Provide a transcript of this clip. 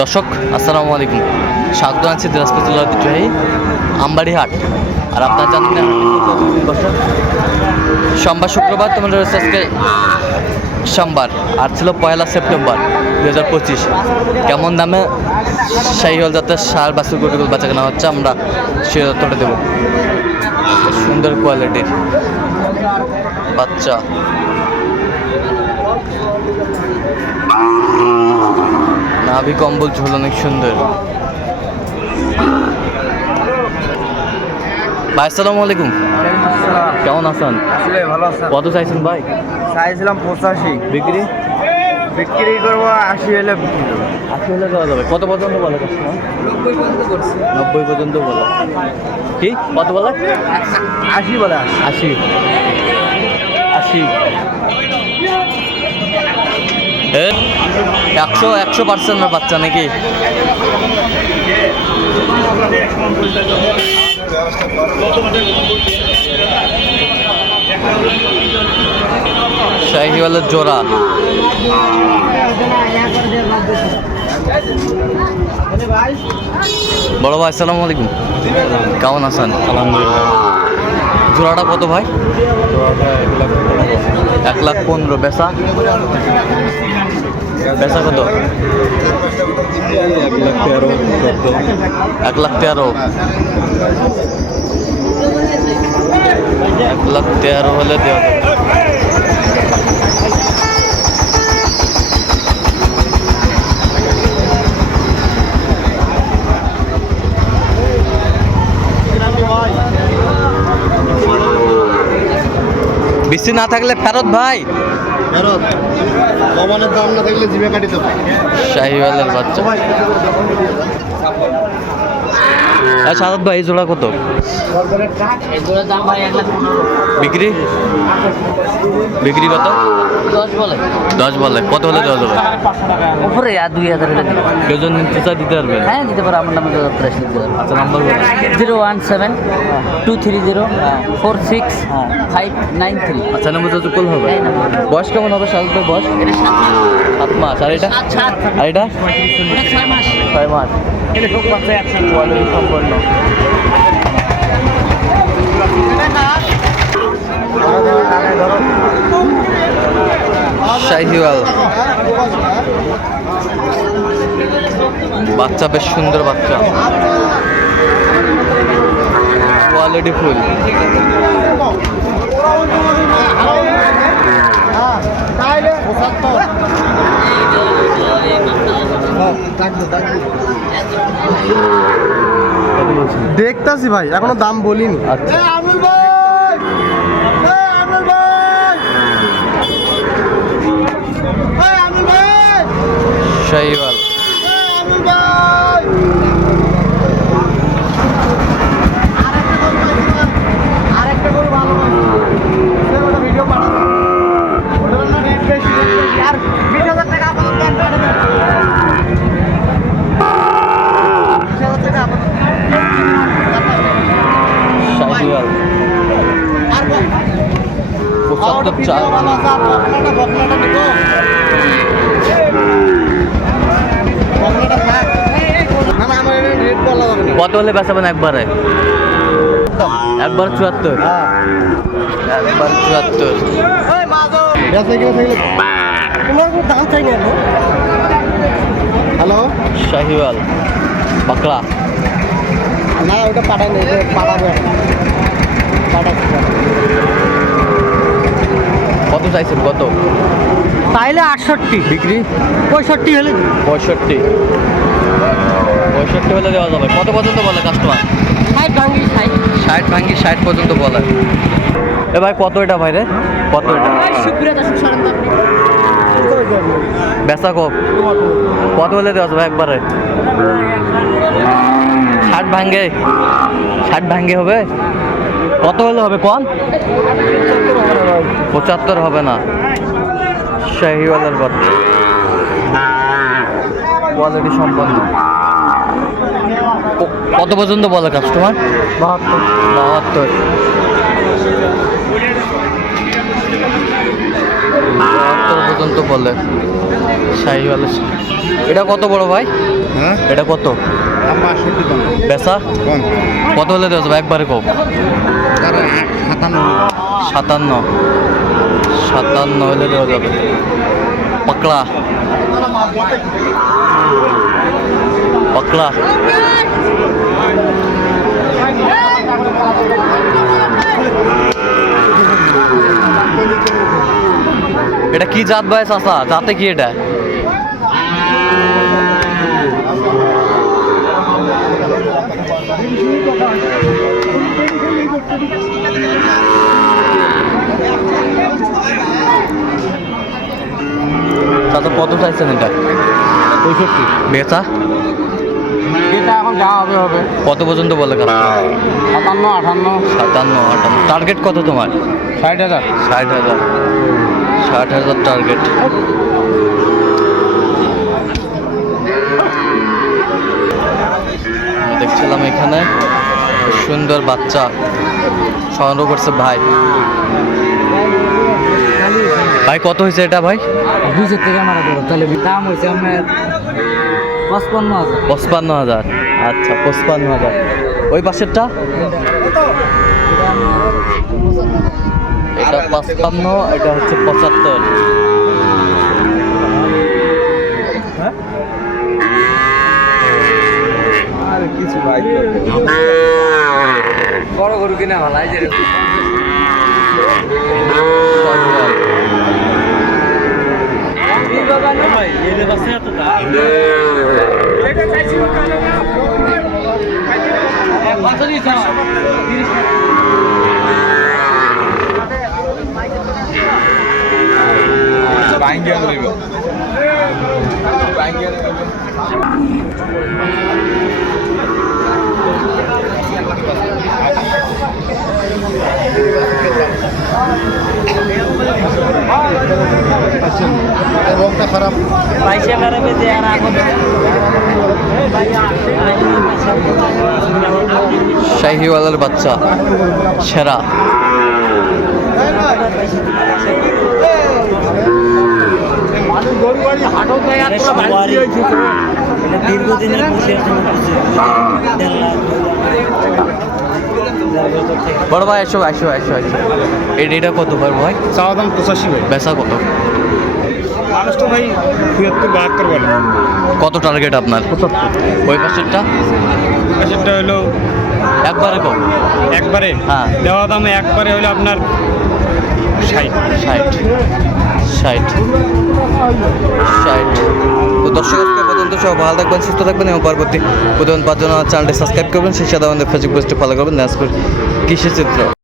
দর্শক, আসসালামু আলাইকুম। স্বাগত আছি দিনাজপুর জেলার ঐতিহ্যবাহী আমবাড়ি হাট আর আপনার জানেন দর্শক, সোমবার শুক্রবার তোমার রয়েছে আজকে সোমবার, আর ছিল পয়লা সেপ্টেম্বর দু হাজার পঁচিশ। কেমন দামে সেই হল যাতে সার বাছুর গরুগুলো বাচ্চা কেনা হচ্ছে আমরা সে তথ্যটা দেবো। সুন্দর কোয়ালিটির বাচ্চা। নাভি কম্বল ঝুল অনেক সুন্দর। ভাই আসসালামু আলাইকুম। কেমন আছেন? আসলে ভালো আছেন। কত চাইছেন ভাই? চাইছিলাম পঁচাশি। বিক্রি? বিক্রি করব আশি হলে বিক্রি আশি হলে দেওয়া যাবে। কত পর্যন্ত বলে নব্বই পর্যন্ত বলে। কি? কত বলে? আশি বলে আশি। আশি। একশো একশো পার্সেন্টের বাচ্চা নাকি? শাহিওয়ালের জোড়া। বড় ভাই আসসালামু আলাইকুম। কেমন আছেন? জোড়াটা কত ভাই? এক লাখ পনেরো বেচা? বেচা কত? এক লাখ তেরো। এক লাখ তেরো হলে দেওয়া বৃষ্টি না থাকলে ফেরত ভাই। কমানোর দাম না থাকলে জিভে কাটিতে দেবো শাহিওয়ালের বাচ্চা। আচ্ছা আজাদ ভাই এই জোড়া কত? বিক্রি? বিক্রি কত? দশ বলে। বলে কত হলে দশ যাবে? উপরে আর দুই হাজার কেউ জন নিতে দিতে পারবেন হ্যাঁ দিতে পারো আমার নামে দিতে পারব আচ্ছা নাম্বার বলো। Zero one seven two three zero four six five nine three. আচ্ছা নাম্বার তো কল হবে। বয়স কেমন হবে সাত বয়স? সাত মাস। আর এটা? আর এটা? ছয় মাস ছয় মাস। সম্পন্ন শাহিওয়াল। বাচ্চা বেশ সুন্দর বাচ্চা। Quality full. বলছেন দেখতাছি ভাই এখনও দাম বলিনি। আচ্ছা। শাহিওয়াল শাহিওয়াল। পঁচাত্তর চার কত হলে বেচাবেন একবারে। একবার চুয়াত্তর। একবার চুয়াত্তর। হ্যালো? শাহিওয়াল বাকড়া না ওটা পাঠাই না ওটা পাঠাবে পাঠাচ্ছি কত চাইছেন? কত? তাইলে আটষট্টি। বিক্রি? পঁয়ষট্টি হলে পঁয়ষট্টি। পঁয়ষট্টি হলে দেওয়া যাবে। কত পর্যন্ত বলে কাস্টমার ষাট ভাঙ্গি ষাট। ষাট ভাঙ্গি ষাট পর্যন্ত বলে। এ ভাই কত এটা ভাই রে কত এটা বেচা কপ কত হলে দেওয়া যাবে একবারে? ষাট ভাঙ্গে ষাট ভাঙ্গে হবে? কত হলে হবে কন পঁচাত্তর হবে না। শাহিওয়ালের বাচ্চা। কোয়ালিটি সম্পন্ন। কত পর্যন্ত বলে কাস্টমার বাহাত্তর। বাহাত্তর। বাহাত্তর পর্যন্ত বলে শাহিওয়ালের। এটা কত বড় ভাই? এটা কত? বেচা? কত হলে দেওয়া যাবে একবারে কম সাতান্ন। সাতান্ন। সাতান্ন হলে দেওয়া যাবে। পাকড়া পাকড়া এটা কি জাত ভাই চাষা জাতে কি এটা? চাইছেন এটা? পঁয়ষট্টি। বেচা এটা এখন যা হবে হবে। কত পর্যন্ত বলে সাতান্ন আটান্ন সাতান্ন আটান্ন টার্গেট কত তোমার? ষাট হাজার। ষাট হাজার। ষাট হাজার টার্গেট দেখছিলাম এখানে সুন্দর বাচ্চা। সংগ্রহ করছে ভাই। ভাই কত হয়েছে এটা ভাই? দুইশো থেকে মারা দেবো। তাহলে দাম হয়েছে আপনার পঁচপান্ন হাজার। পঁচপান্ন হাজার। আচ্ছা পঁচপান্ন হাজার। ওই পাশেরটা? এটা পঁচপান্ন এটা হচ্ছে পঁচাত্তর। কিছু ভাই বড় গরু কিনা ভালো যে শাহিওয়ালার বাচ্চা সেরা। দীর্ঘদিনের লাখ বড় ভাই এসো এসো এসো এসো। এই এটা কত ভাই ভাই? চাওয়া দাম পঁচাশি ভাই। বেচা কত? মানুষ তো ভাই ছিয়াত্তর বাহাত্তর বলে। কত টার্গেট আপনার? ওই পাশেরটা? সেটা হলো একবারে কম। একবারে। হ্যাঁ। দেওয়া দামে একবারে হলো আপনার ষাট। ষাট। ষাট। ষাট। তো দর্শক পর্যন্ত সব ভালো থাকবেন, সুস্থ থাকবেন এবং পরবর্তী প্রধান পাঁচজন চ্যানেলটি সাবস্ক্রাইব করবেন। সেই সাথে আমাদের ফেসবুক পেজটি ফলো করবেন। দিনাজপুর কৃষি চিত্র